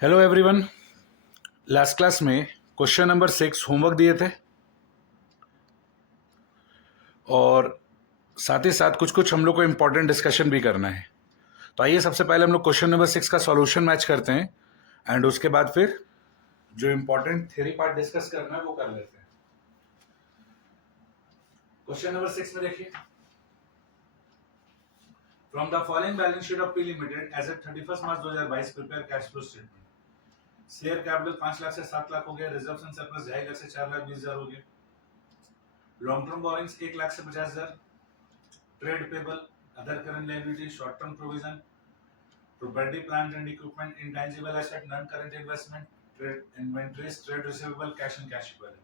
Hello everyone. Last class में question number 6 homework दिए थे और साथ ही साथ कुछ कुछ हम लोग को इम्पोर्टेंट डिस्कशन भी करना है। तो आइए सबसे पहले हम लोग क्वेश्चन नंबर 6 का सॉल्यूशन मैच करते हैं एंड उसके बाद फिर जो इम्पोर्टेंट थ्योरी पार्ट डिस्कस करना है वो कर लेते हैं। क्वेश्चन नंबर 6 में देखिए, from the following balance sheet of P limited as at 31 March 2022 prepare cash flow statement. Share capital 5 lakh से 7 लाख हो गया, रिजर्व एंड सरप्लस 2.5 लाख से 4,20,000 हो गया, लॉन्ग टर्म बोरिंग्स 1 लाख से 50,000, trade payable, other current liability, short-term provision, property, plant and equipment, intangible asset, non-current investment, trade inventories, trade receivable, cash and cash equivalent.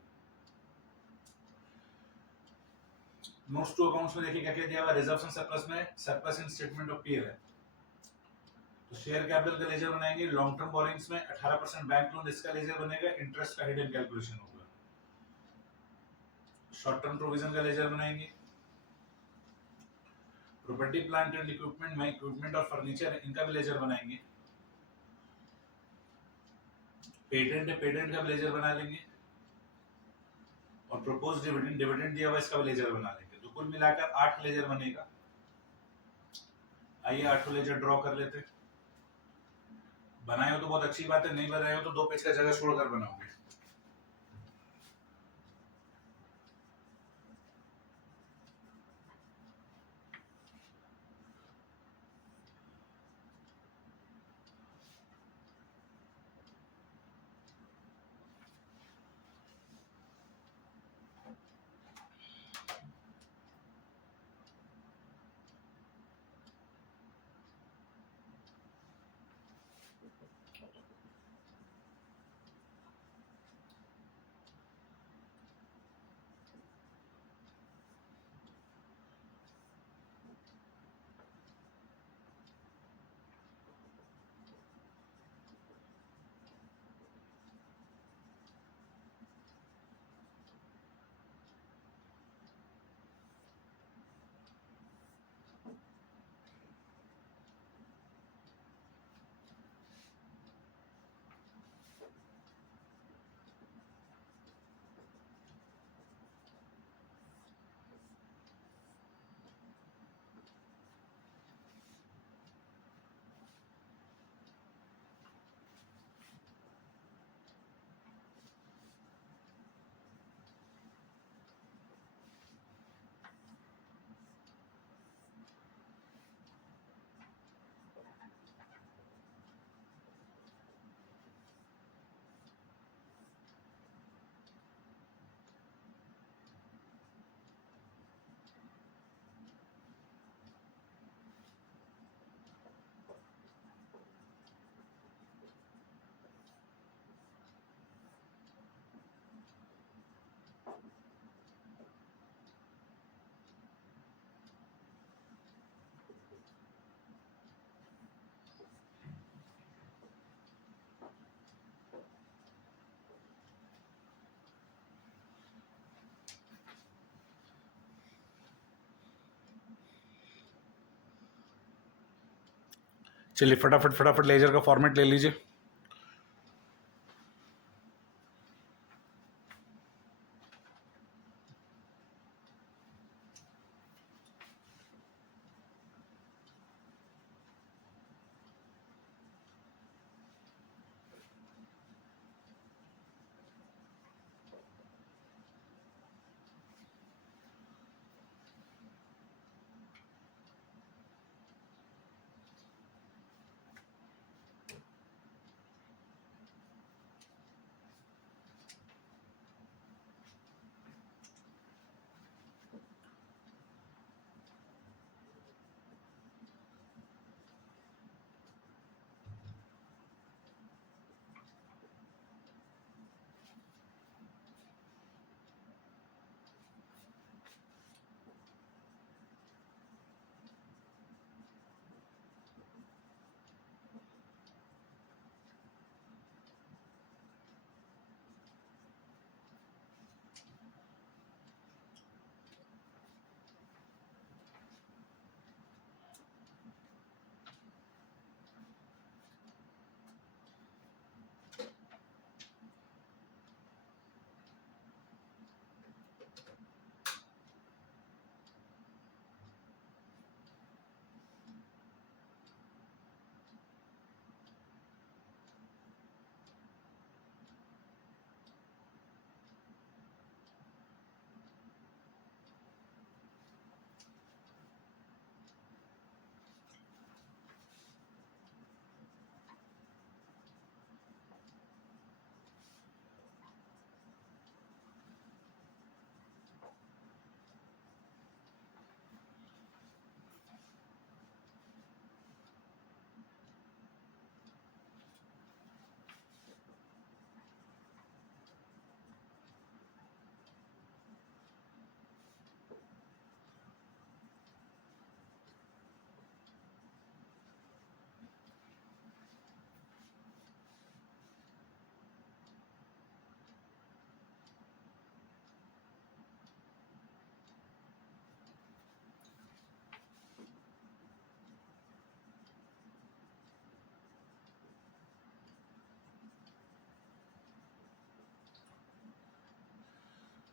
Notes to accounts में देखिए क्या क्या दिया हुआ। रिजर्व एंड सरप्लस में surplus in statement of PL है, तो share capital का लेजर बनाएंगे। लॉन्ग टर्म बोरिंग्स में 18% बैंक लोन, इसका लेजर बनेगा, इंटरेस्ट का हिडन कैलकुलेशन होगा। शॉर्ट टर्म प्रोविजन का लेजर बनाएंगे। प्रॉपर्टी प्लांट एंड इक्विपमेंट में इक्विपमेंट और फर्नीचर, इनका भी लेजर बनाएंगे। पेटेंट है, पेटेंट का भी लेजर बना लेंगे और प्रपोज डिविडेंड, डिविडेंड दिया हुआ इसका भी लेजर बना लेंगे। तो कुल मिलाकर 8 लेजर बनेगा। आइए 8 लेजर ड्रॉ कर लेते हैं। बनाए हो तो बहुत अच्छी बात है, नहीं बनाए हो तो 2 पेज का जगह छोड़कर बनाओगे। चलिए फटाफट फटाफट लेजर का फॉर्मेट ले लीजिए।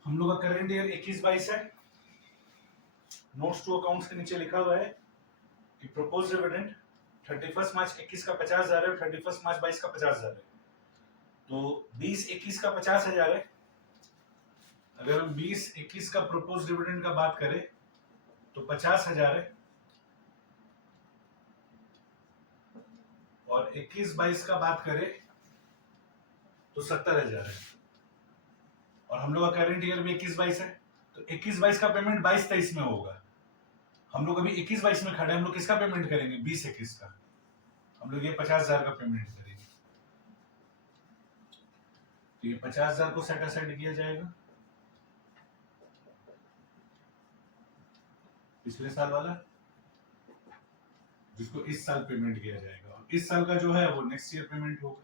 हम लोग का करेंट ईयर 21-22 है। नोट्स टू अकाउंट्स के नीचे लिखा हुआ है कि प्रपोज डिविडेंड 31 मार्च 21 का 50,000 है, 31 मार्च 22 का 50,000 है। तो 20-21 का 50,000 है। अगर हम 20-21 का प्रपोज डिविडेंड का बात करें तो 50,000 है, और 21-22 का बात करें तो 70,000 है। और हम लोग का करंट ईयर भी 21-22 है, तो 21-22 का पेमेंट 22-23 में होगा। हम लोग अभी 21-22 में खड़े हैं, हम लोग किसका पेमेंट करेंगे? 20-21 का। हम लोग ये 50,000 का पेमेंट करेंगे। तो ये 50,000 को सेट असाइड किया जाएगा, पिछले साल वाला, जिसको इस साल पेमेंट किया जाएगा, और इस साल का जो है वो नेक्स्ट ईयर पेमेंट होगा।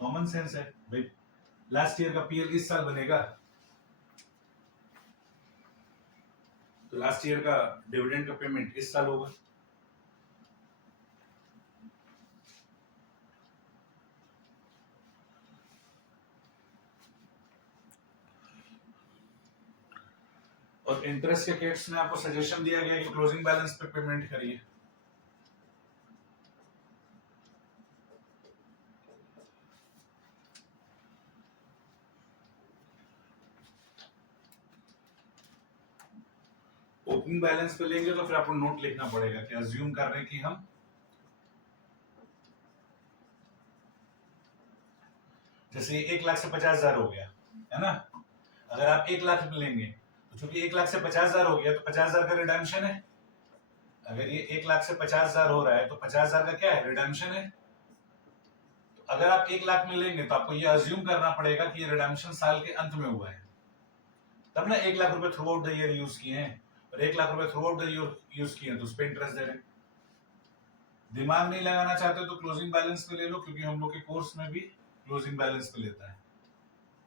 कॉमन सेंस है भाई, लास्ट ईयर का पीएल इस साल बनेगा, तो लास्ट ईयर का डिविडेंड का पेमेंट इस साल होगा। और इंटरेस्ट के केस में आपको सजेशन दिया गया कि क्लोजिंग बैलेंस पे पेमेंट करिए। ओपनिंग बैलेंस पे लेंगे तो फिर आपको नोट लिखना पड़ेगा कि अज्यूम कर रहे हैं कि हम जैसे 1 लाख से 50,000 हो गया है ना। अगर आप 1 लाख में लेंगे तो चूंकि 1 लाख से 50,000 हो गया तो 50,000 का रिडेम्पशन है। अगर ये 1 लाख से 50,000 हो रहा है तो 50,000 का क्या है? रिडेम्पशन है। तो अगर आप 1 लाख में लेंगे तो आपको ये अज्यूम करना पड़ेगा कि ये रिडेम्पशन साल के अंत में हुआ है, तब ना 1 लाख रुपए through out the year use किए हैं, और 1 लाख रुपए through out the year use किए हैं तो उस पर इंटरेस्ट दे रहे हैं। दिमाग नहीं लगाना चाहते तो क्लोजिंग बैलेंस पे ले लो, क्योंकि हम लोग के कोर्स में भी क्लोजिंग बैलेंस पे लेता है।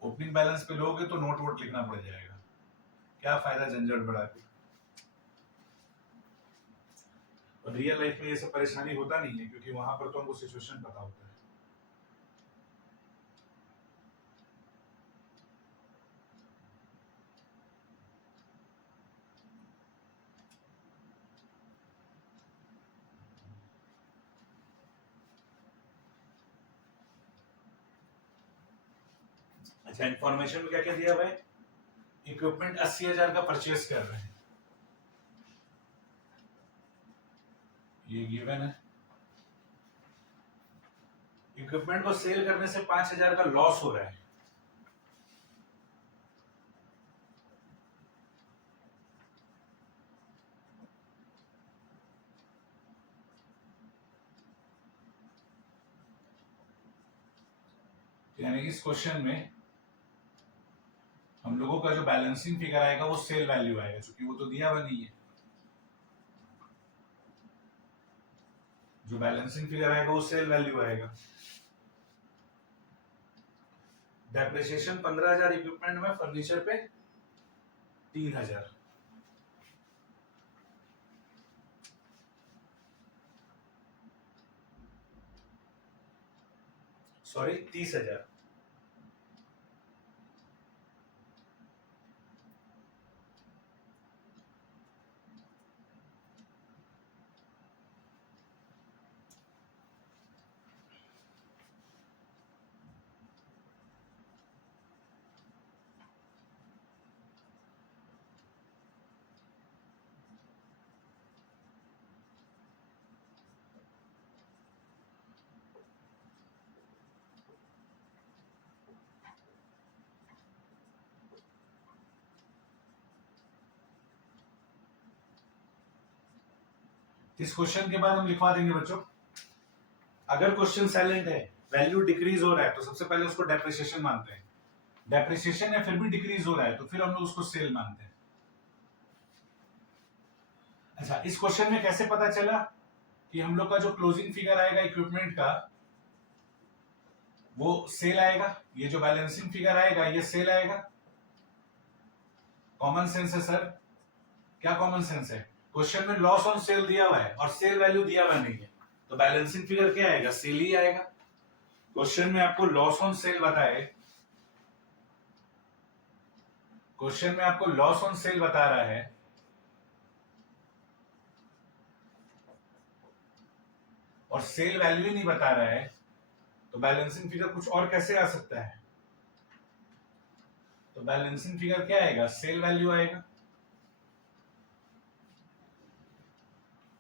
ओपनिंग बैलेंस पे लोगे तो नोट वोट लिखना पड़ जाएगा, क्या फायदा झंझट बढ़ा के। और रियल लाइफ में ये सब परेशानी होता नहीं है, क्योंकि वहां पर तो हमको सिचुएशन पता होता है। अच्छा, इंफॉर्मेशन में क्या क्या दिया भाई? इक्विपमेंट 80,000 का परचेस कर रहे हैं, ये गिवन है। इक्विपमेंट को सेल करने से 5,000 का लॉस हो रहा है। यानी इस क्वेश्चन में हम लोगों का जो बैलेंसिंग फिगर आएगा वो सेल वैल्यू आएगा, क्योंकि वो तो दिया हुआ नहीं है। जो बैलेंसिंग फिगर आएगा वो सेल वैल्यू आएगा। डेप्रिसिएशन 15,000 इक्विपमेंट में, फर्नीचर पे 3,000, सॉरी 30,000। इस क्वेश्चन के बाद हम लिखवा देंगे बच्चों, अगर क्वेश्चन साइलेंट है, वैल्यू डिक्रीज हो रहा है, तो सबसे पहले उसको डेप्रिसिएशन मानते हैं। डेप्रिसिएशन है फिर भी डिक्रीज हो रहा है तो फिर हम लोग उसको सेल मानते हैं। अच्छा, इस क्वेश्चन में कैसे पता चला कि हम लोग का जो क्लोजिंग फिगर आएगा इक्विपमेंट का वो सेल आएगा? ये जो बैलेंसिंग फिगर आएगा ये सेल आएगा। कॉमन सेंस है सर। क्या कॉमन सेंस है? क्वेश्चन में लॉस ऑन सेल दिया हुआ है और सेल वैल्यू दिया हुआ नहीं है, तो बैलेंसिंग फिगर क्या आएगा? सेल ही आएगा। क्वेश्चन में आपको लॉस ऑन सेल बताए, क्वेश्चन में आपको लॉस ऑन सेल बता रहा है और सेल वैल्यू ही नहीं बता रहा है, तो बैलेंसिंग फिगर कुछ और कैसे आ सकता है? तो बैलेंसिंग फिगर क्या आएगा? सेल वैल्यू आएगा।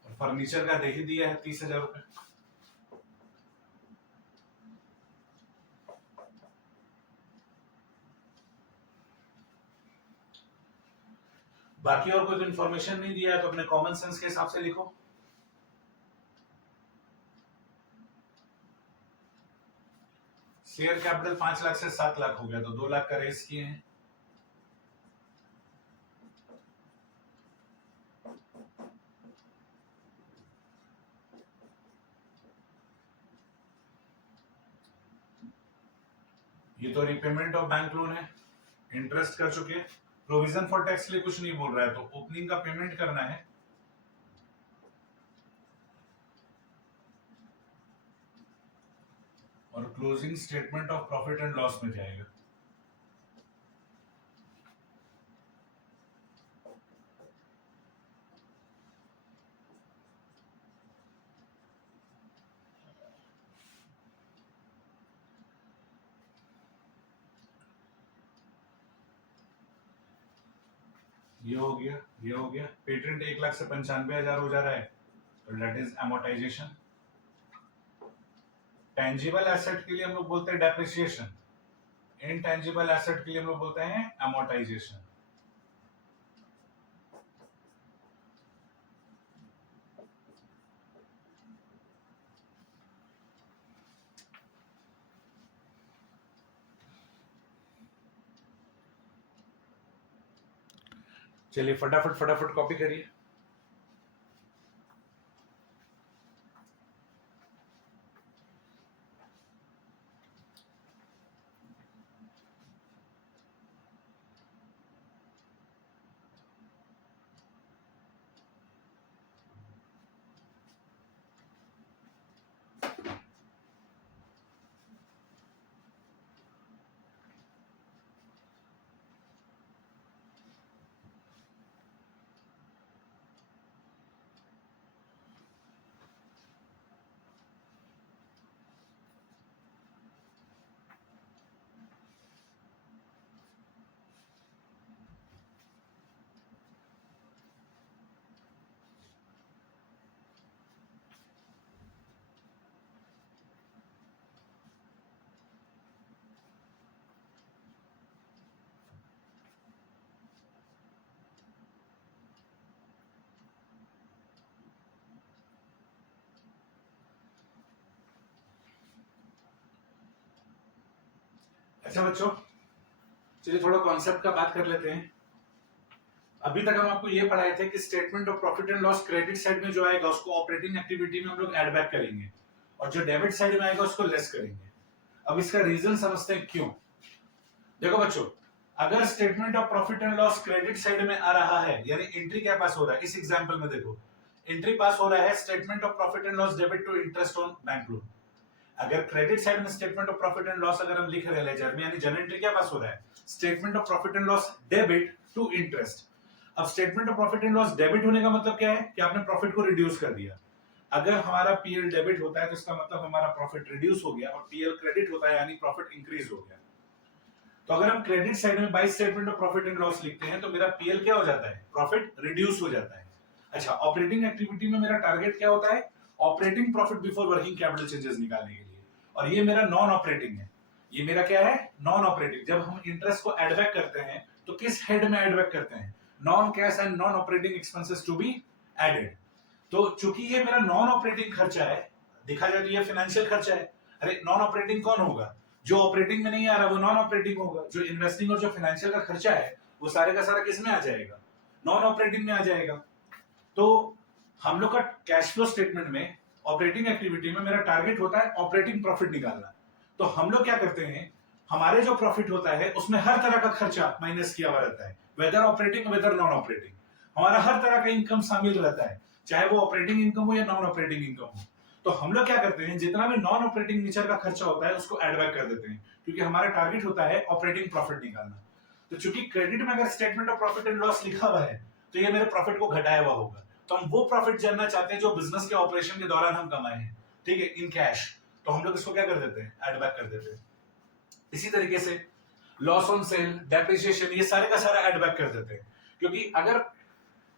और फर्नीचर का देख ही दिया है 30,000 रुपए। बाकी और कोई इंफॉर्मेशन नहीं दिया है तो अपने कॉमन सेंस के हिसाब से लिखो। शेयर कैपिटल 5 लाख से 7 लाख हो गया तो 2 लाख का रेस किए हैं। ये तो रिपेमेंट ऑफ बैंक लोन है, इंटरेस्ट कर चुके। प्रोविजन फॉर टैक्स के लिए कुछ नहीं बोल रहा है, तो ओपनिंग का पेमेंट करना है। और closing statement of profit and loss में जाएगा। ये हो गया, ये हो गया। पेटेंट 1,95,000 हो जा रहा है, तो that is amortisation. Tangible asset के लिए हम लोग बोलते हैं डेप्रिसिएशन, इनटेंजिबल एसेट के लिए हम लोग बोलते हैं अमोर्टाइजेशन। चलिए फटाफट फटाफट कॉपी करिए। अच्छा बच्चों, चलिए थोड़ा कॉन्सेप्ट का बात कर लेते हैं। अभी तक हम आपको ये पढ़ाए थे कि statement of profit and loss credit side में जो आएगा उसको ऑपरेटिंग एक्टिविटी में हम लोग एड बैक करेंगे, और जो डेबिट साइड में आएगा उसको लेस करेंगे। अब इसका रीजन समझते हैं क्यों। देखो बच्चों, अगर statement of profit and loss credit side में आ रहा है, यानी एंट्री क्या पास हो रहा है, इस एग्जांपल में देखो एंट्री पास हो रहा है statement of profit and loss debit to interest on bank loan. अगर क्रेडिट साइड में statement of profit and loss अगर हम लिख रहे हैं लेजर में, यानी जनरल एंट्री क्या पास हो रहा है, statement of profit and loss debit to interest. अब statement of profit and loss debit होने का मतलब क्या है कि आपने प्रॉफिट को रिड्यूस कर दिया। अगर हमारा पीएल डेबिट होता है तो इसका मतलब हमारा प्रॉफिट रिड्यूस हो गया, और पीएल क्रेडिट होता है यानी प्रॉफिट इंक्रीज हो गया। तो अगर हम क्रेडिट साइड में by statement of profit and loss लिखते हैं तो मेरा पीएल क्या हो जाता है, प्रॉफिट रिड्यूस हो जाता है। अच्छा, ऑपरेटिंग एक्टिविटी में मेरा टारगेट क्या होता है, operating profit before working capital changes निकालने के लिए, और ये मेरा नॉन ऑपरेटिंग है। ये मेरा क्या है, नॉन ऑपरेटिंग। जब हम इंटरेस्ट को एड बैक करते हैं तो किस हेड में एड बैक करते हैं, non cash and non operating expenses to be added. तो चूंकि ये मेरा नॉन ऑपरेटिंग खर्चा है, देखा जाए तो ये फाइनेंशियल खर्चा है। अरे नॉन ऑपरेटिंग कौन होगा, जो ऑपरेटिंग में नहीं आ रहा वो नॉन ऑपरेटिंग होगा। जो इन्वेस्टिंग और जो फाइनेंशियल का खर्चा है वो सारे का सारा किस में आ जाएगा, नॉन ऑपरेटिंग में आ जाएगा। तो हम लोग का कैश फ्लो स्टेटमेंट में ऑपरेटिंग एक्टिविटी में मेरा टारगेट होता है ऑपरेटिंग प्रॉफिट निकालना। तो हम लोग क्या करते हैं, हमारे जो प्रॉफिट होता है उसमें हर तरह का खर्चा माइनस किया हुआ रहता है, whether operating whether non operating. हमारा हर तरह का इनकम शामिल रहता है, चाहे वो ऑपरेटिंग इनकम हो या नॉन ऑपरेटिंग इनकम हो। तो हम लोग क्या करते हैं, जितना भी नॉन ऑपरेटिंग नेचर का खर्चा होता है उसको एड बैक कर देते हैं, क्योंकि हमारा टारगेट होता है ऑपरेटिंग प्रॉफिट निकालना। तो चूंकि क्रेडिट में अगर statement of profit and loss लिखा हुआ है तो ये मेरे प्रॉफिट को घटाया हुआ होगा, तो हम वो प्रॉफिट जानना चाहते हैं जो बिजनेस के ऑपरेशन के दौरान हम कमाए हैं, ठीक है, इन कैश। तो हम लोग इसको क्या कर देते हैं, एड बैक कर देते हैं। इसी तरीके से लॉस ऑन सेल, डेप्रिसिएशन, ये सारे का सारा एड बैक कर देते हैं, क्योंकि अगर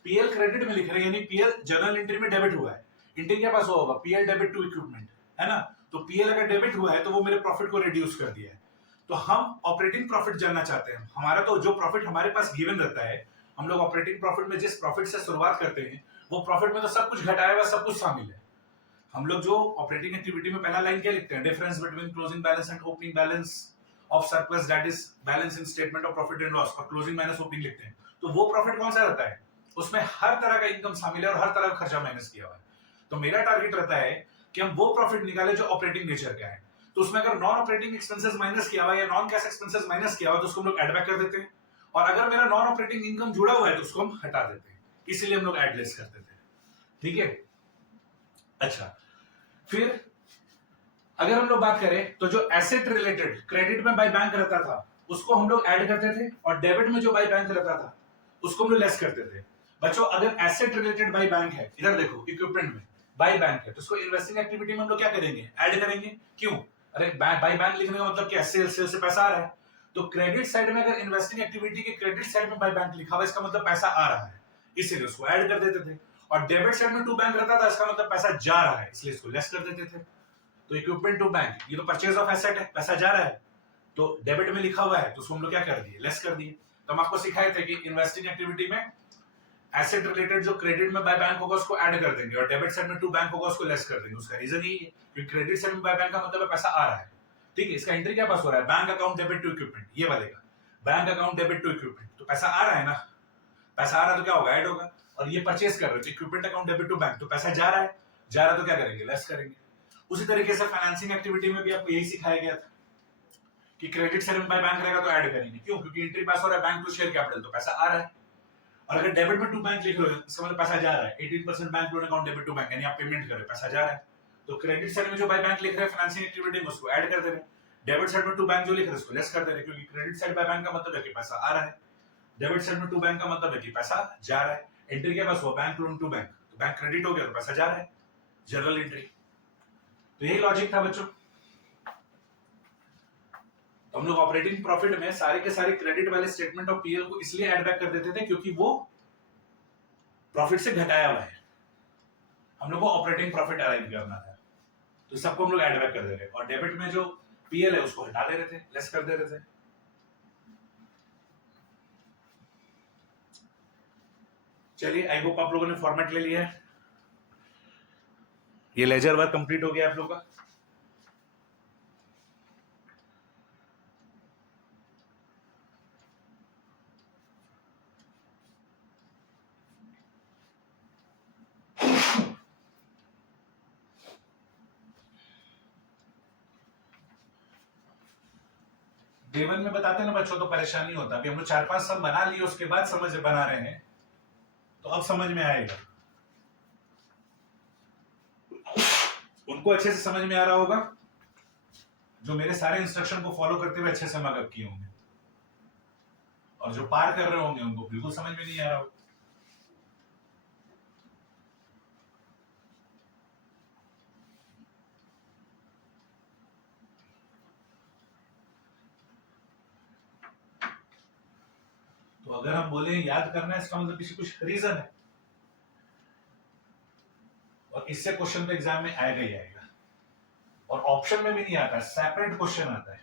पीएल क्रेडिट में लिख रहे हैं यानी पीएल जर्नल एंट्री में डेबिट हुआ है, एंट्री के पास होगा पीएल डेबिट टू इक्विपमेंट, है ना, तो पीएल अगर डेबिट हुआ है तो वो मेरे प्रॉफिट को रिड्यूस कर दिया है। तो हम ऑपरेटिंग प्रॉफिट जानना चाहते हैं, हमारा तो जो प्रॉफिट हमारे पास गिवन रहता है, हम लोग ऑपरेटिंग प्रॉफिट में जिस प्रॉफिट से शुरुआत करते हैं वो प्रॉफिट में तो सब कुछ घटाया हुआ सब कुछ शामिल है। हम लोग जो ऑपरेटिंग एक्टिविटी में पहला लाइन क्या लिखते हैं, difference between closing balance and opening balance of surplus, that is balance in statement of profit and loss, और क्लोजिंग माइनस ओपनिंग लिखते हैं। तो वो प्रॉफिट कौन सा रहता है, उसमें हर तरह का इनकम शामिल है और हर तरह का खर्चा माइनस किया हुआ है। तो मेरा टारगेट रहता है कि हम वो प्रॉफिट निकाले जो ऑपरेटिंग नेचर का है। तो उसमें अगर नॉन ऑपरेटिंग एक्सपेंसेस माइनस किया हुआ है या नॉन कैश एक्सपेंसेस माइनस किया हुआ है तो उसको हम लोग एड बैक कर देते हैं, और अगर मेरा नॉन ऑपरेटिंग इनकम जुड़ा हुआ है तो उसको हम हटा देते हैं, इसीलिए हम लोग एड लेस कर देते हैं, ठीक है। अच्छा, फिर अगर हम लोग बात करें तो जो एसेट रिलेटेड क्रेडिट में बाय बैंक रहता था उसको हम लोग ऐड करते थे, और डेबिट में जो बाय बैंक रहता था उसको हम लोग लेस करते थे। बच्चों अगर एसेट रिलेटेड बाय बैंक है, इधर देखो इक्विपमेंट में बाय बैंक है, तो उसको इन्वेस्टिंग एक्टिविटी में हम लोग क्या करेंगे, ऐड करेंगे। क्यों, अरे बाय बैंक लिखने का मतलब क्या, सेल से पैसा आ रहा है। तो क्रेडिट साइड में अगर इन्वेस्टिंग एक्टिविटी के क्रेडिट साइड में बाय बैंक लिखा हुआ इसका मतलब पैसा आ रहा है, इसीलिए उसको ऐड कर देते थे। और डेबिट साइड में टू बैंक रहता था, इसका मतलब पैसा जा रहा है, इसलिए इसको लेस कर देते थे। तो इक्विपमेंट टू बैंक, ये तो परचेज ऑफ एसेट है, पैसा जा रहा है, तो डेबिट में लिखा हुआ है तो उसको हम लोग क्या कर दिए, लेस कर दिए। तो हम आपको सिखाए थे कि इन्वेस्टिंग एक्टिविटी में एसेट रिलेटेड जो क्रेडिट में बाय बैंक होगा उसको ऐड कर देंगे, और डेबिट साइड में टू बैंक होगा उसको लेस कर देंगे। उसका रीजन यही है कि क्रेडिट साइड में बाय बैंक का मतलब है पैसा आ रहा है, ठीक है। इसका एंट्री क्या पास हो रहा है, bank account debit to equipment, ये वाले का bank account debit to equipment, तो पैसा आ रहा है ना, पैसा आ रहा है तो क्या होगा, ऐड होगा। और ये परचेज कर रहे हो equipment account debit to bank, तो पैसा जा रहा है, जा रहा है तो क्या करेंगे, लेस करेंगे। उसी तरीके से फाइनेंसिंग एक्टिविटी में भी आपको यही सिखाया गया था कि क्रेडिट साइड में बाय बैंक रहेगा तो ऐड करेंगे। क्यों, क्योंकि एंट्री पास हो रहा है बैंक टू शेयर कैपिटल, तो पैसा आ रहा है। और अगर डेबिट में टू बैंक लिख रहे हो इसका मतलब पैसा जा रहा है, 18% bank loan account debit to bank, यानी आप पेमेंट कर रहे हो, पैसा जा रहा है। तो क्रेडिट साइड में जो बाय बैंक लिख रहे हैं फाइनेंसिंग एक्टिविटी में उसको ऐड कर दे रहे हैं, डेबिट साइड में टू बैंक जो लिख रहे हैं उसको लेस कर दे रहे हैं, क्योंकि क्रेडिट साइड बाय बैंक का मतलब है कि पैसा आ रहा है, डेबिट साइड में टू बैंक का मतलब है कि पैसा जा रहा है। एंट्री के पास हुआ बैंक लोन टू बैंक, तो बैंक क्रेडिट हो गया तो पैसा जा रहा है, जनरल एंट्री। तो यही लॉजिक था बच्चों। तो हम लोग ऑपरेटिंग प्रॉफिट में सारे के सारे क्रेडिट वाले स्टेटमेंट ऑफ पीएल को इसलिए ऐड बैक कर देते थे क्योंकि वो प्रॉफिट से घटाया हुआ है, हम लोग को ऑपरेटिंग प्रॉफिट अराइव करना था, तो सबको हम लोग ऐड बैक कर दे रहे, और डेबिट में जो पीएल है उसको हटा दे रहे थे, लेस कर दे रहे थे। चलिए, आई होप आप लोगों ने फॉर्मेट ले लिया है, ये लेजर वर्क कंप्लीट हो गया आप लोगों का। डे वन में बताते ना बच्चों तो परेशानी होता, अभी हम लोग 4-5 सब बना लिए उसके बाद समझ बना रहे हैं, तो अब समझ में आएगा, उनको अच्छे से समझ में आ रहा होगा जो मेरे सारे इंस्ट्रक्शन को फॉलो करते हुए अच्छे से मगअप किए होंगे, और जो पार कर रहे होंगे उनको बिल्कुल समझ में नहीं आ रहा होगा। तो अगर हम बोले याद करना है इसका मतलब किसी कुछ रीजन है, और इससे क्वेश्चन तो एग्जाम में आएगा ही आएगा, और ऑप्शन में भी नहीं आता, सेपरेट क्वेश्चन आता है।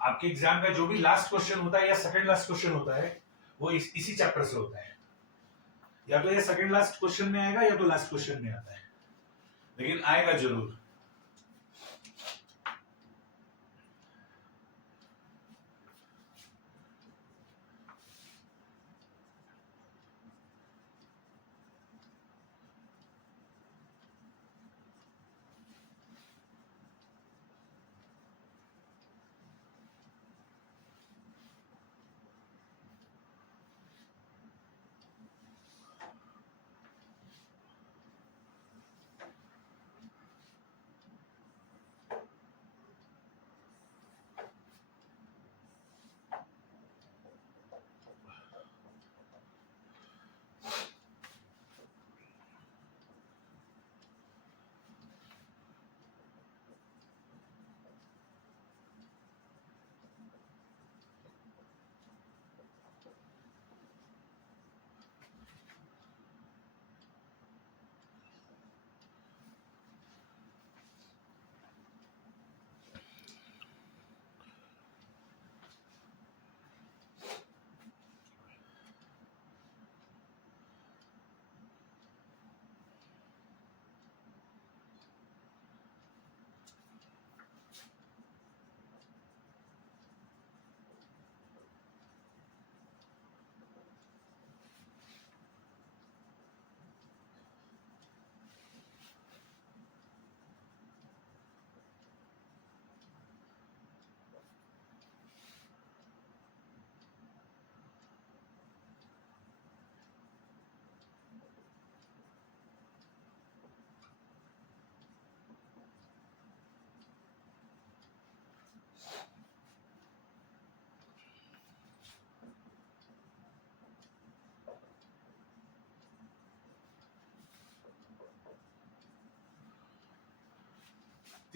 आपके एग्जाम का जो भी लास्ट क्वेश्चन होता है या सेकंड लास्ट क्वेश्चन होता है वो इसी चैप्टर से होता है, या तो ये सेकंड लास्ट क्वेश्चन में आएगा या तो लास्ट क्वेश्चन में आता है, लेकिन आएगा जरूर।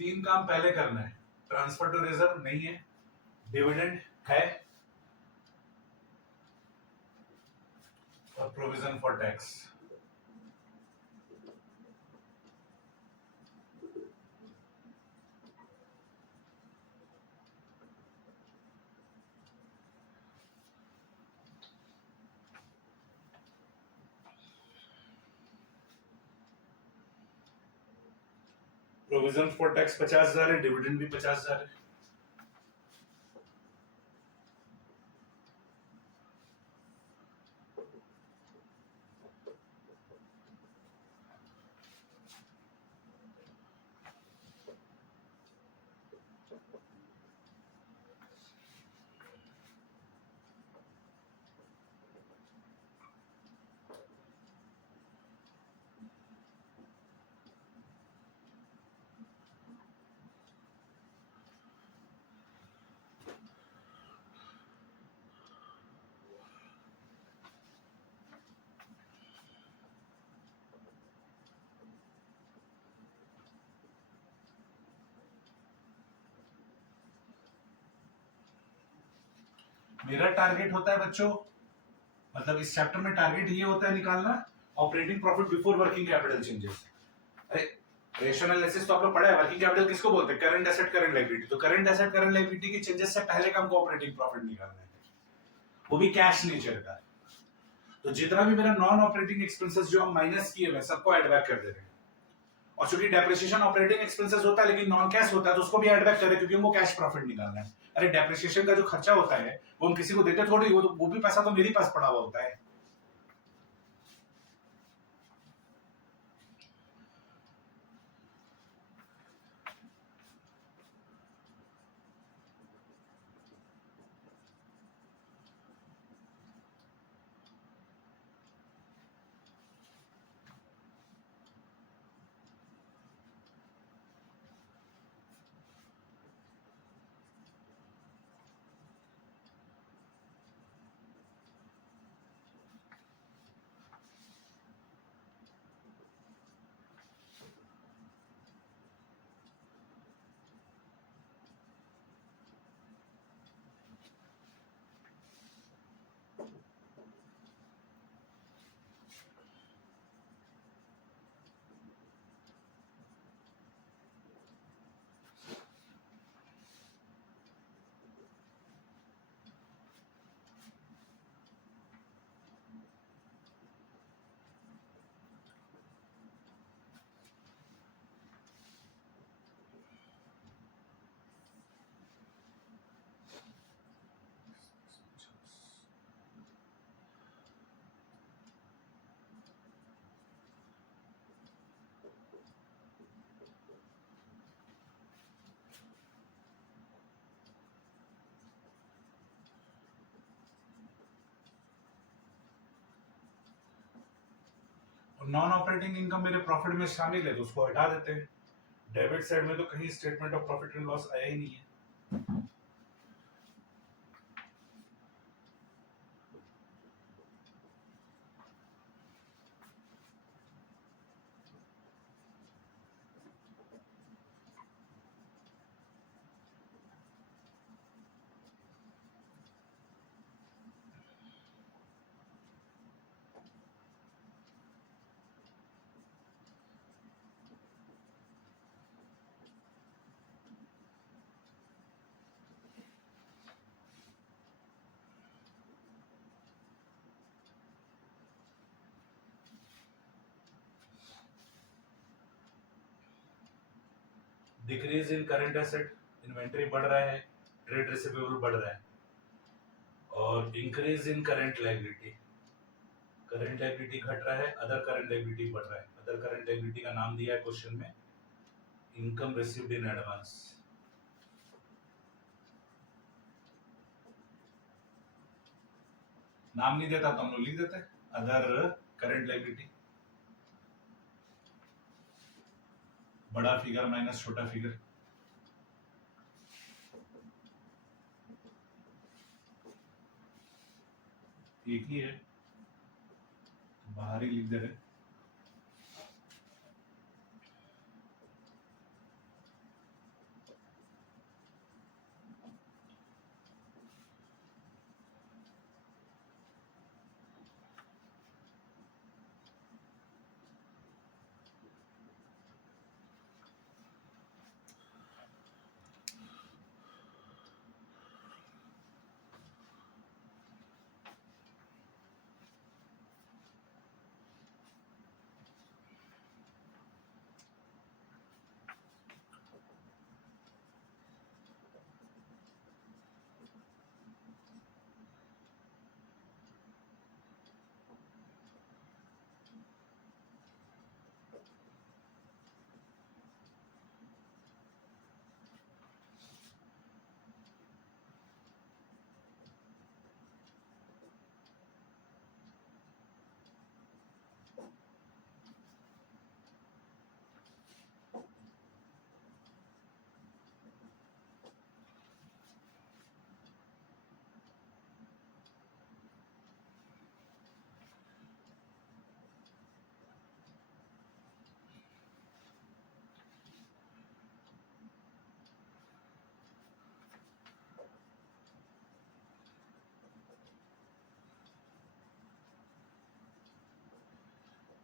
तीन काम पहले करना है, ट्रांसफर टू रिजर्व नहीं है, डिविडेंड है, और provision for tax. Provision for tax 50,000 है, डिविडेंड भी 50,000 है। मेरा टारगेट होता है बच्चों, मतलब इस चैप्टर में टारगेट ये होता है निकालना operating profit before working capital changes. अरे रेशियो एनालिसिस तो आप लोग पढ़ा है, वर्किंग कैपिटल किसको बोलते हैं? Current asset current liability. तो करंट एसेट करंट लायबिलिटी के चेंजेस से पहले का हमको ऑपरेटिंग प्रॉफिट निकालना है, वो भी कैश नेचर का। तो जितना भी मेरा नॉन ऑपरेटिंग एक्सपेंसेस जो हम माइनस किए हुए सबको एड बैक कर दे रहे हैं। और चूंकि डेप्रिसिएशन ऑपरेटिंग एक्सपेंसेस होता है लेकिन नॉन कैश होता है, तो उसको भी एड बैक कर रहे हैं क्योंकि हमको कैश प्रॉफिट निकालना है। अरे डेप्रिसिएशन का जो खर्चा होता है वो हम किसी को देते थोड़ी, वो भी पैसा तो मेरे पास पड़ा हुआ होता है। नॉन ऑपरेटिंग इनकम मेरे प्रॉफिट में शामिल है तो उसको हटा देते हैं। डेबिट साइड में तो कहीं statement of profit and loss आया ही नहीं है। Decrease in current asset, inventory बढ़ रहा है, ट्रेड रिसीवेबल बढ़ रहा है, और increase in current liability, current liability घट रहा है, अदर करंट लायबिलिटी बढ़ रहा है। अदर करंट लायबिलिटी का नाम दिया है क्वेश्चन में, इनकम रिसीव्ड इन एडवांस। नाम नहीं देता तो हम लोग लिख देते हैं अदर करंट लायबिलिटी, बड़ा फिगर माइनस छोटा फिगर। एक ही है, बाहर ही लिख दे रहे।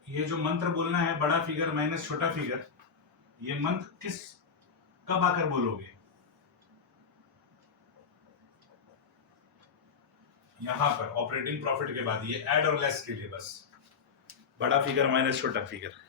ये जो मंत्र बोलना है बड़ा फिगर माइनस छोटा फिगर, ये मंत्र कब आकर बोलोगे? यहां पर ऑपरेटिंग प्रॉफिट के बाद, ये ऐड और लेस के लिए बस, बड़ा फिगर माइनस छोटा फिगर।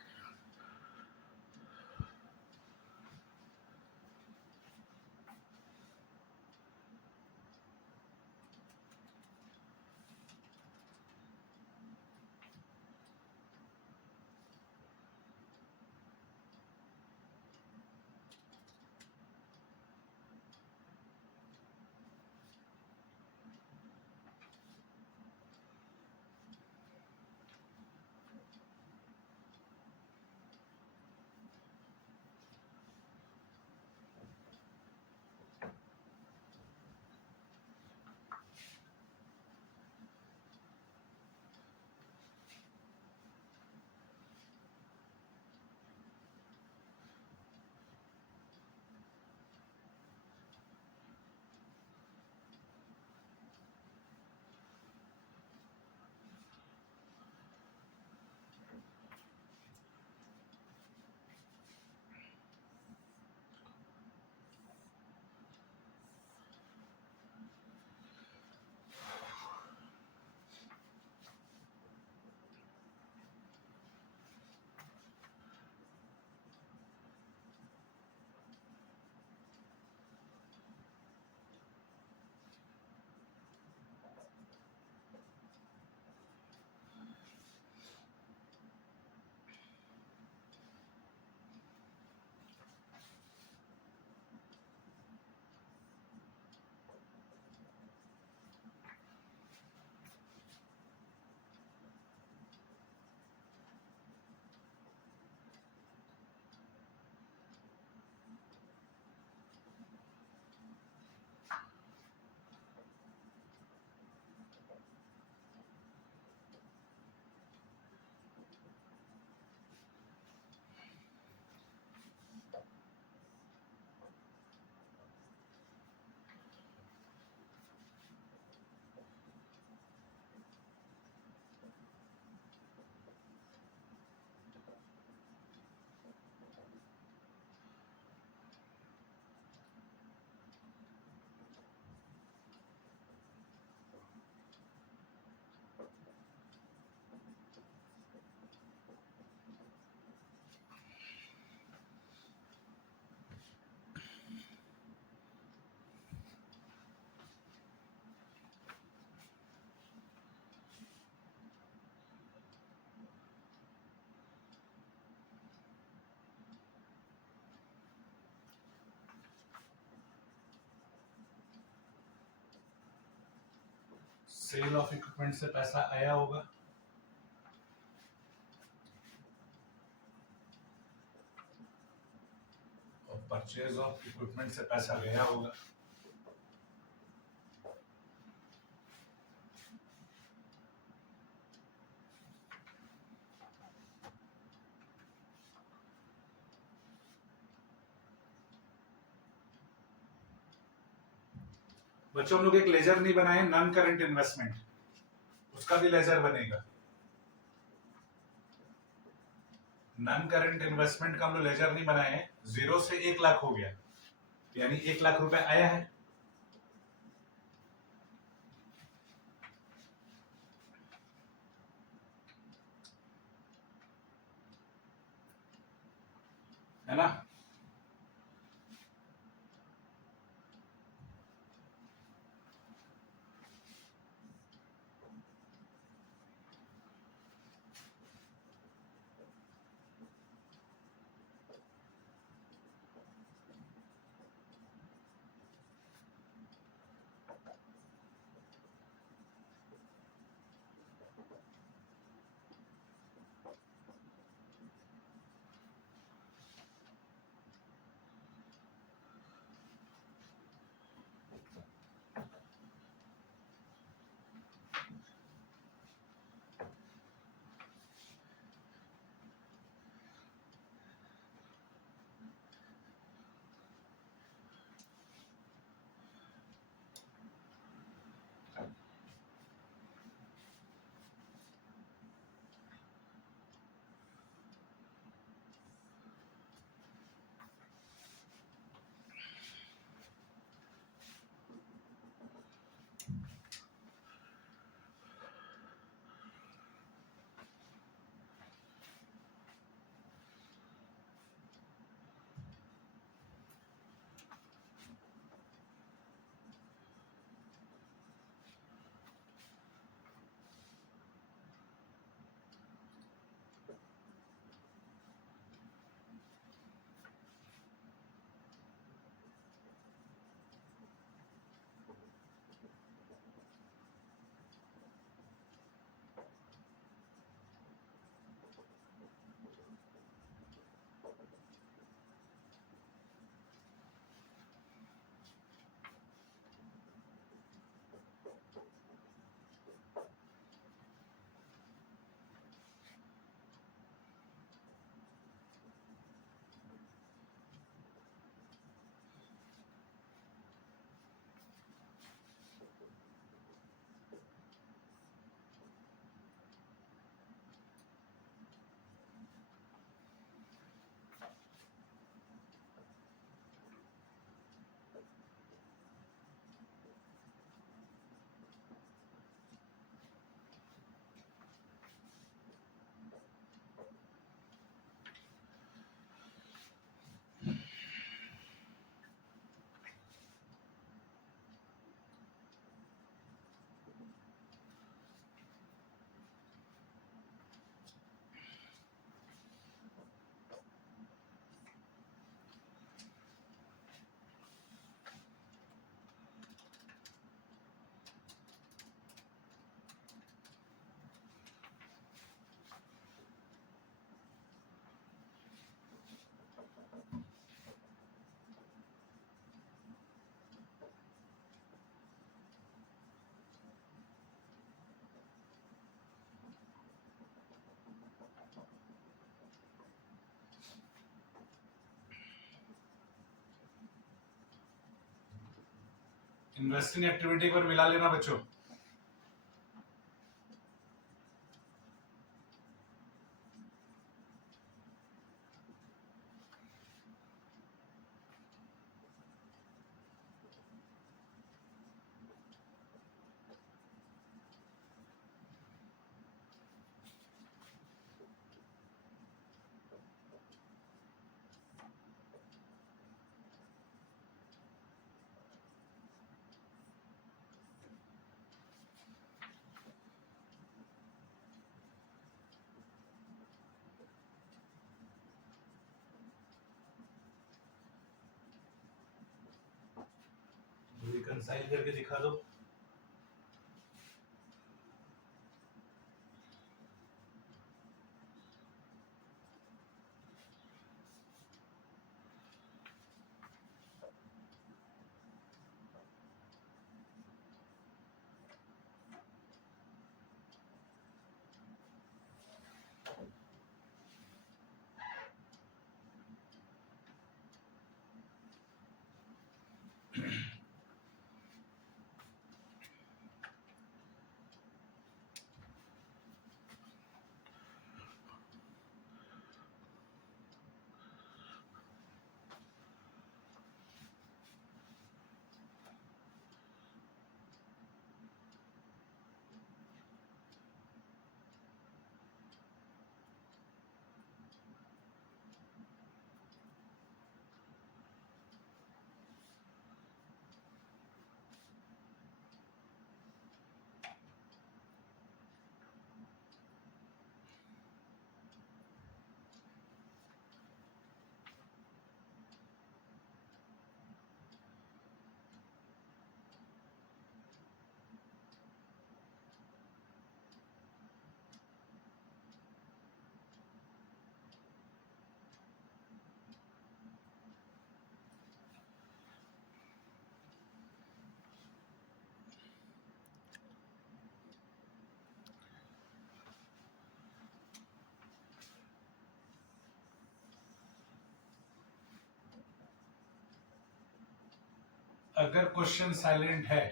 सेल ऑफ इक्विपमेंट से पैसा आया होगा, और परचेज ऑफ इक्विपमेंट से पैसा गया होगा। बच्चों, हम लोग एक लेजर नहीं बनाए नॉन करंट इन्वेस्टमेंट, उसका भी लेजर बनेगा। नॉन करंट इन्वेस्टमेंट का हम लोग लेजर नहीं बनाए हैं। 0 से 1 लाख हो गया, यानी 1 लाख रुपए आया है ना? इन्वेस्टिंग एक्टिविटी पर मिला लेना बच्चों। रिकंसाइल करके दिखा दो। अगर क्वेश्चन साइलेंट है,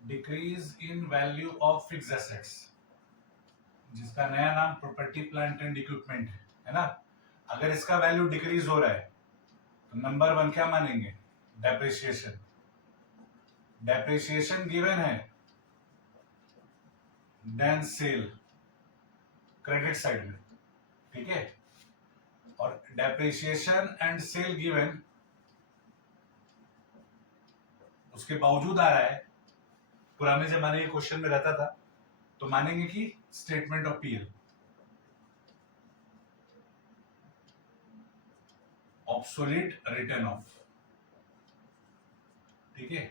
decrease in value of fix assets, जिसका नया नाम प्रॉपर्टी प्लांट एंड इक्विपमेंट है ना, अगर इसका वैल्यू डिक्रीज हो रहा है तो नंबर 1 क्या मानेंगे? डेप्रिसिएशन। डेप्रिसिएशन गिवन है, देन सेल क्रेडिट साइड में, ठीक है। और डेप्रिसिएशन एंड सेल गिवन, उसके बावजूद आ रहा है, पुराने जमाने के क्वेश्चन में रहता था, तो मानेंगे कि statement of PL, obsolete return of, ठीक है,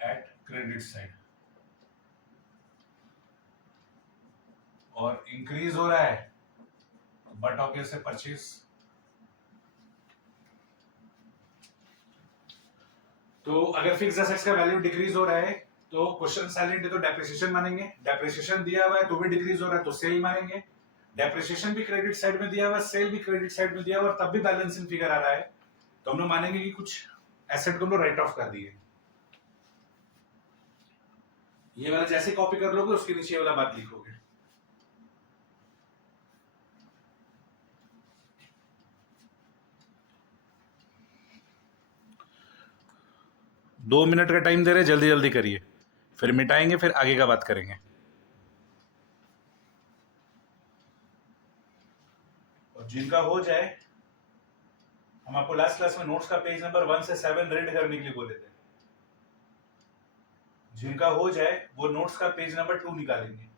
एट क्रेडिट साइड। और इंक्रीज हो रहा है बट ऑफ से परचेज। तो अगर फिक्स एसेट्स का वैल्यू डिक्रीज हो रहा है तो क्वेश्चन साइलेंट है तो डेप्रिसिएशन मानेंगे, डेप्रिसिएशन दिया हुआ है तो भी डिक्रीज हो रहा है तो सेल मानेंगे, डेप्रिसिएशन भी क्रेडिट साइड में दिया हुआ है, सेल भी क्रेडिट साइड में दिया हुआ है, तब भी बैलेंसिंग फिगर आ रहा है, तो हम लोग मानेंगे कि कुछ एसेट को हम लोग राइट ऑफ कर दिए। ये वाला जैसे कॉपी कर लोगे उसके नीचे वाला बात लिखोगे। दो मिनट का टाइम दे रहे, जल्दी जल्दी करिए, फिर मिटाएंगे, फिर आगे का बात करेंगे। और जिनका हो जाए, हम आपको लास्ट क्लास में नोट्स का पेज नंबर 1 से 7 रीड करने के लिए बोले थे, जिनका हो जाए वो नोट्स का पेज नंबर 2 निकालेंगे।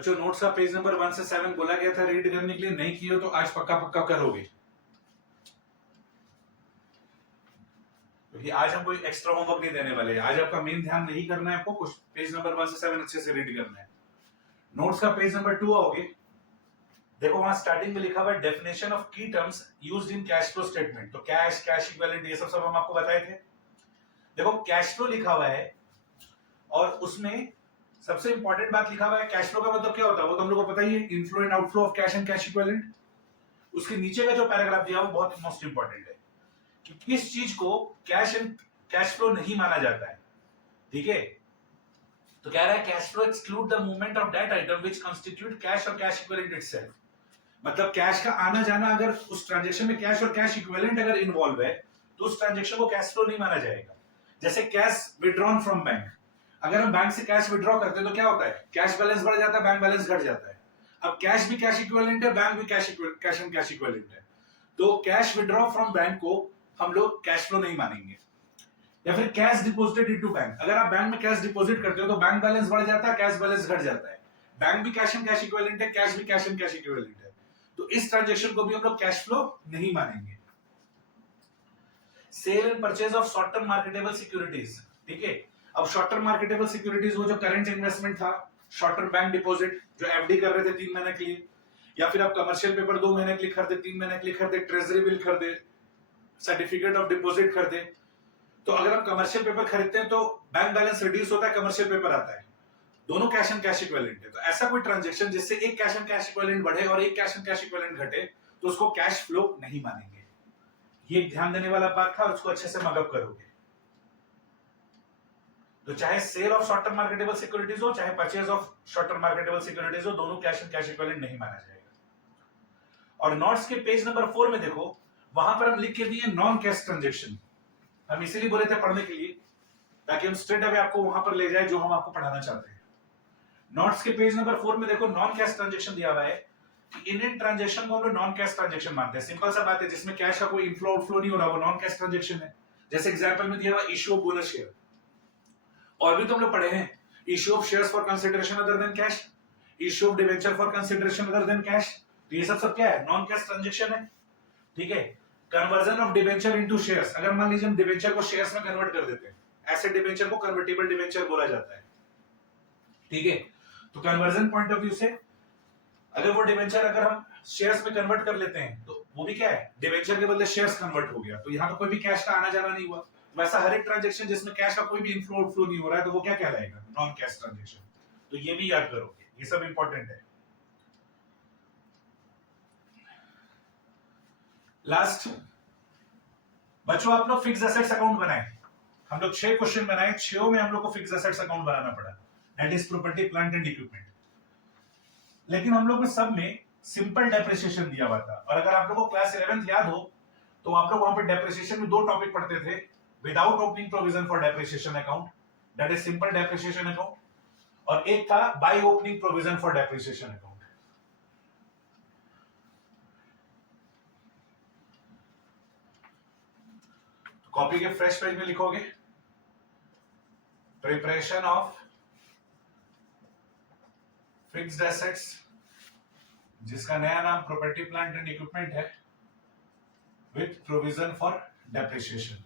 बच्चों नोट्स का पेज नंबर 1 से 7 बोला गया था रीड करने के लिए, नहीं किए तो आज पक्का पक्का करोगे, क्योंकि आज हम कोई एक्स्ट्रा होमवर्क नहीं देने वाले। आज आपका मेन ध्यान नहीं करना है, आपको कुछ पेज नंबर 1 से 7 अच्छे से रीड करना है। नोट्स का पेज नंबर 2 आओगे, देखो वहां स्टार्टिंग में लिखा हुआ है डेफिनेशन ऑफ की terms used in cash flow statement. तो कैश, कैश इक्विवेलेंट, ये सब हम आपको बताए थे। देखो कैश फ्लो लिखा हुआ है और उसमें सबसे इंपॉर्टेंट बात लिखा हुआ है, कैश फ्लो का मतलब क्या होता है वो तो हम लोग को पता ही है, inflow and outflow of cash and cash equivalent. उसके नीचे का जो पैराग्राफ दिया वो बहुत मोस्ट इंपॉर्टेंट है कि किस चीज को कैश एंड कैश फ्लो नहीं माना जाता है। ठीक है, तो कह रहा है cash flow exclude the movement of that item which constitute cash और कैश इक्विवेलेंट इटसेल्फ। मतलब कैश का आना जाना, अगर उस ट्रांजैक्शन में कैश और कैश इक्विवेलेंट अगर इन्वॉल्व है तो उस ट्रांजैक्शन को कैश फ्लो नहीं माना जाएगा। जैसे कैश विड्रॉन फ्रॉम बैंक, अगर हम बैंक से कैश विड्रॉ करते हैं तो क्या होता है, कैश बैलेंस बढ़ जाता है, बैंक बैलेंस घट जाता है। अब कैश भी कैश इक्विवेलेंट है, बैंक भी कैश एंड कैश इक्विवेलेंट है, तो कैश विड्रॉ फ्रॉम बैंक को हम लोग कैश फ्लो नहीं मानेंगे। या फिर कैश डिपॉजिटेड इनटू बैंक, अगर आप बैंक में कैश डिपॉजिट करते हो तो बैंक बैलेंस बढ़ जाता है, कैश बैलेंस घट जाता है। बैंक भी कैश एंड कैश इक्विवेलेंट है, कैश भी कैश एंड कैश इक्विवेलेंट है, तो इस ट्रांजैक्शन को भी हम लोग कैश फ्लो नहीं मानेंगे। Sale and purchase of short term marketable securities, ठीक है। अब शॉर्ट टर्म मार्केटेबल सिक्योरिटीज वो जो करंट इन्वेस्टमेंट था, शॉर्ट टर्म बैंक डिपॉजिट जो एफडी कर रहे थे 3 महीने के लिए, या फिर आप कमर्शियल पेपर 2 महीने के लिए खरीदे, 3 महीने के लिए खरीदे, ट्रेजरी बिल खरीदे, सर्टिफिकेट ऑफ डिपॉजिट खरीदे, तो अगर आप कमर्शियल पेपर खरीदते हैं तो बैंक बैलेंस रिड्यूस होता है, कमर्शियल पेपर आता है, दोनों कैश एंड कैश इक्विवेलेंट है। तो ऐसा कोई ट्रांजैक्शन जिससे एक कैश एंड कैश इक्विवेलेंट बढ़े और एक कैश एंड कैश इक्विवेलेंट घटे तो उसको कैश फ्लो नहीं मानेंगे। ये ध्यान देने वाला बात था और उसको अच्छे से मगअप करोगे। तो चाहे sale of short term marketable securities हो, चाहे purchase of short term marketable securities हो, दोनों कैश एंड कैश इक्विवेलेंट नहीं माना जाएगा। और नोट्स के पेज नंबर 4 में देखो, वहां पर हम लिख के दिए नॉन कैश ट्रांजैक्शन। हम इसीलिए बोले थे पढ़ने के लिए ताकि हम स्ट्रेट अवे आपको वहां पर ले जाए जो हम आपको पढ़ाना चाहते हैं। नोट्स के पेज नंबर 4 में देखो नॉन कैश ट्रांजैक्शन दिया हुआ है कि इन ट्रांजैक्शन को हम लोग नॉन कैश ट्रांजैक्शन मानते हैं। सिंपल सा बात है, जिसमें कैश का कोई इनफ्लो आउटफ्लो नहीं हो रहा वो नॉन कैश ट्रांजैक्शन है। जैसे एग्जांपल में दिया हुआ इशू ऑफ बोनस शेयर, और भी तो हम लोग पढ़े हैं, issue of shares for consideration other than cash, issue of debenture for consideration other than cash, तो ये सब क्या है, नॉन कैश ट्रांजैक्शन है। ठीक है, conversion of debenture into shares, अगर मान लीजिए हम डिबेंचर को शेयर्स में कन्वर्ट कर देते हैं, ऐसे डिबेंचर को कन्वर्टिबल डिबेंचर बोला जाता है। ठीक है, तो कन्वर्जन पॉइंट ऑफ व्यू से अगर वो डिबेंचर अगर हम शेयर्स में कन्वर्ट कर लेते हैं तो वो भी क्या है, डिबेंचर के बदले शेयर्स कन्वर्ट हो गया, तो यहाँ तो कोई भी कैश का आना जाना नहीं हुआ। वैसा हर एक ट्रांजैक्शन जिसमें कैश का कोई भी इनफ्लो आउटफ्लो नहीं हो रहा है तो वो क्या कहलाएगा, नॉन कैश ट्रांजैक्शन। तो ये भी याद करोगे, ये सब इंपॉर्टेंट है। लास्ट बच्चों, आप लोग फिक्स्ड एसेट्स अकाउंट बनाए, हम लोग 6 क्वेश्चन बनाए, 6 में हम लोग को फिक्स्ड एसेट्स अकाउंट बनाना पड़ा, that is property plant and equipment. लेकिन हम लोग को सब में सिंपल डेप्रिसिएशन दिया हुआ था, और अगर आप लोगों को क्लास 11th याद हो तो आप लोग वहां पे डेप्रिसिएशन में 2 टॉपिक पढ़ते थे, without opening provision for depreciation account, that is simple depreciation account, और एक था by opening provision for depreciation account. Copy के फ्रेश पेज में लिखोगे प्रिपरेशन ऑफ फिक्स्ड एसेट्स, जिसका नया नाम प्रॉपर्टी प्लांट एंड इक्विपमेंट है, with provision for depreciation.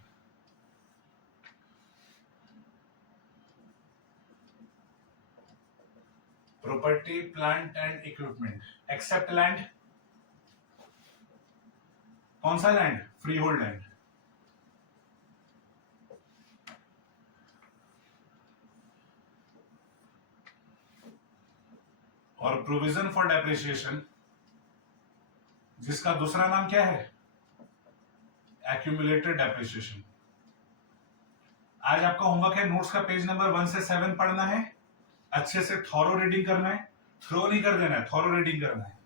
Property plant and equipment except land, कौन सा लैंड, फ्री होल्ड लैंड। और प्रोविजन फॉर डेप्रिसिएशन, जिसका दूसरा नाम क्या है, एक्यूमुलेटेड डेप्रिसिएशन। आज आपका होमवर्क है नोट्स का पेज नंबर 1 से 7 पढ़ना है, अच्छे से थॉरो रीडिंग करना है, थ्रो नहीं कर देना है, थॉरो रीडिंग करना है,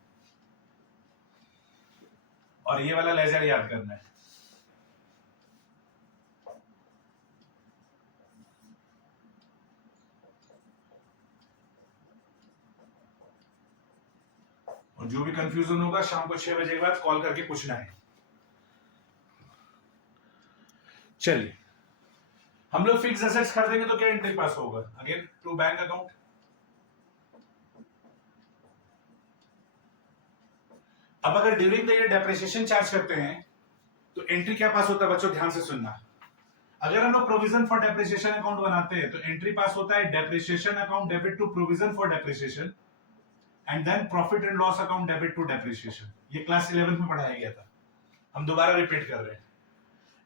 और ये वाला लेजर याद करना है। और जो भी कंफ्यूजन होगा शाम को 6 बजे के बाद कॉल करके पूछना है। चलिए, हम लोग फिक्स एसेट्स खरीदेंगे तो क्या एंट्री पास होगा, अगेन टू बैंक अकाउंट, अब अगर during the year depreciation charge करते हैं तो एंट्री क्या पास होता है बच्चों, ध्यान से सुनना। अगर हम लोग प्रोविजन फॉर डेप्रिसिएशन अकाउंट बनाते हैं तो एंट्री पास होता है depreciation account debit to provision for depreciation and then profit and loss account debit to depreciation. ये क्लास 11 में पढ़ाया गया था, हम दोबारा रिपीट कर रहे हैं।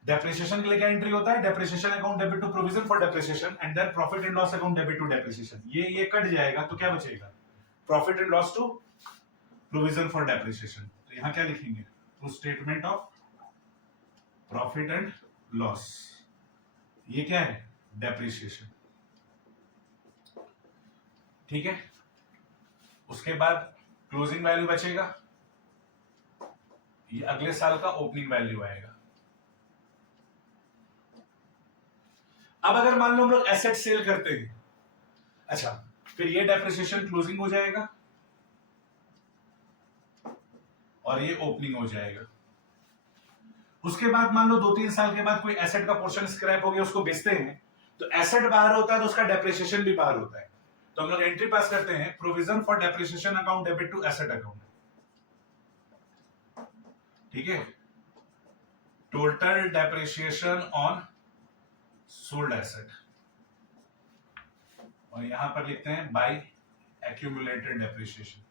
डेप्रिसिएशन के लिए क्या एंट्री होता है, depreciation account debit to provision for depreciation and then profit and loss account debit to depreciation. ये कट जाएगा तो क्या बचेगा, profit and loss to provision for depreciation. तो यहां क्या लिखेंगे, to statement of profit and loss. ये क्या है, डेप्रिसिएशन, ठीक है। उसके बाद क्लोजिंग वैल्यू बचेगा, ये अगले साल का ओपनिंग वैल्यू आएगा। अब अगर मान लो हम लोग एसेट सेल करते हैं, अच्छा फिर ये डेप्रिसिएशन क्लोजिंग हो जाएगा और ये ओपनिंग हो जाएगा। उसके बाद मान लो 2-3 साल के बाद कोई एसेट का पोर्शन स्क्रैप हो गया, उसको बेचते हैं, तो एसेट बाहर होता है तो उसका डेप्रिसिएशन भी बाहर होता है। तो हम लोग एंट्री पास करते हैं provision for depreciation account debit to asset account, ठीक है। Total depreciation on sold asset, और यहां पर लिखते हैं बाय एक्यूमुलेटेड डेप्रिसिएशन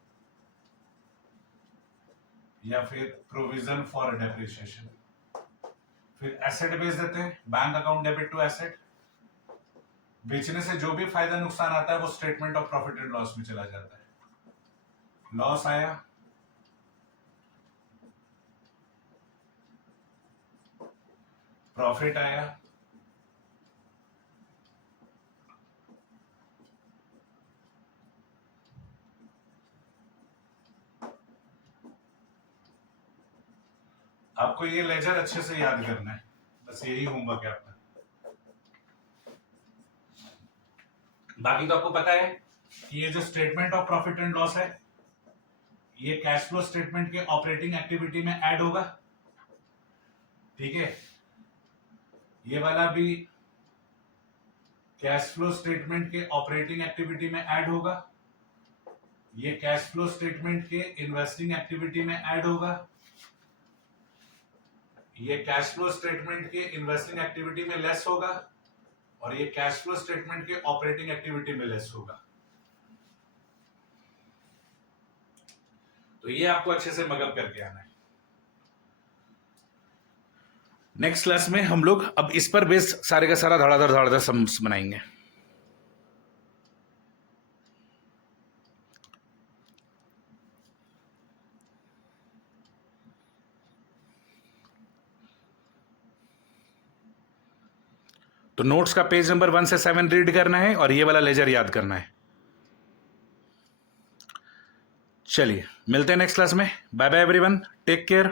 या फिर प्रोविजन फॉर डेप्रिसिएशन। फिर एसेट बेच देते हैं, bank account debit to asset. बेचने से जो भी फायदा नुकसान आता है वो statement of profit and loss में चला जाता है। लॉस आया, प्रॉफिट आया, आपको ये लेजर अच्छे से याद करना है, बस यही होमवर्क है आपका। बाकी तो आपको पता है कि ये जो statement of profit and loss है ये कैश फ्लो स्टेटमेंट के ऑपरेटिंग एक्टिविटी में ऐड होगा, ठीक है। ये वाला भी कैश फ्लो स्टेटमेंट के ऑपरेटिंग एक्टिविटी में ऐड होगा, ये कैश फ्लो स्टेटमेंट के इन्वेस्टिंग एक्टिविटी में ऐड होगा, ये कैश फ्लो स्टेटमेंट के इन्वेस्टिंग एक्टिविटी में लेस होगा, और ये कैश फ्लो स्टेटमेंट के ऑपरेटिंग एक्टिविटी में लेस होगा। तो ये आपको अच्छे से मगअप करके आना है। नेक्स्ट क्लास में हम लोग अब इस पर बेस सारे का सारा धड़ाधड़ सम्स बनाएंगे। तो नोट्स का पेज नंबर 1 से 7 रीड करना है और ये वाला लेजर याद करना है। चलिए मिलते हैं नेक्स्ट क्लास में। Bye bye everyone, take care.